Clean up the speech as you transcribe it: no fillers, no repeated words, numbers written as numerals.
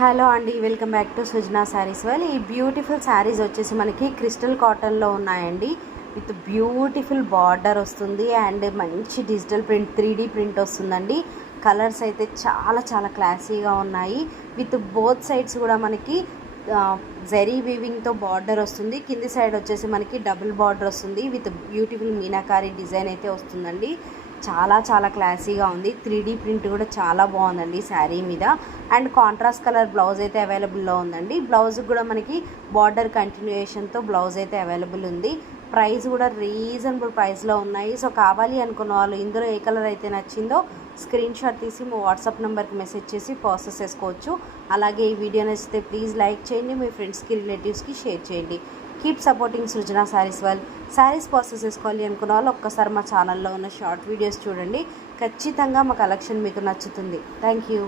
Hello అండి, welcome back to Sujana saris world. ఈ beautiful saris వచ్చేసి మనకి క్రిస్టల్ కాటన్లో ఉన్నాయండి. విత్ బ్యూటిఫుల్ బార్డర్ వస్తుంది అండ్ మంచి డిజిటల్ ప్రింట్ 3D ప్రింట్ వస్తుందండి. కలర్స్ అయితే చాలా చాలా క్లాసీగా ఉన్నాయి. విత్ బోత్ సైడ్స్ కూడా మనకి జరీ వీవింగ్తో బార్డర్ వస్తుంది. కింది సైడ్ వచ్చేసి మనకి డబుల్ బార్డర్ వస్తుంది. విత్ బ్యూటిఫుల్ మీనాకారి డిజైన్ అయితే వస్తుందండి. చాలా చాలా క్లాసీగా ఉంది. 3D ప్రింట్ కూడా చాలా బాగుందండి శారీ మీద. అండ్ కాంట్రాస్ట్ కలర్ బ్లౌజ్ అయితే అవైలబుల్లో ఉందండి. బ్లౌజ్ కూడా మనకి బార్డర్ కంటిన్యూయేషన్తో బ్లౌజ్ అయితే అవైలబుల్ ఉంది. ప్రైస్ కూడా రీజనబుల్ ప్రైస్లో ఉన్నాయి. సో కావాలి అనుకున్న వాళ్ళు ఇందులో ఏ కలర్ అయితే నచ్చిందో స్క్రీన్ షాట్ తీసి మా వాట్సాప్ నెంబర్కి మెసేజ్ చేసి ప్రాసెస్ చేసుకోవచ్చు. అలాగే ఈ వీడియో నచ్చితే ప్లీజ్ లైక్ చేయండి, మీ ఫ్రెండ్స్కి రిలేటివ్స్కి షేర్ చేయండి. Keep supporting Srujana saris world. Saris process చేసుకోవాలి అనుకున్న వాళ్ళు ఒక్కసారి మా ఛానల్లో ఉన్న షార్ట్ వీడియోస్ చూడండి. ఖచ్చితంగా మా కలెక్షన్ మీకు నచ్చుతుంది. Thank you.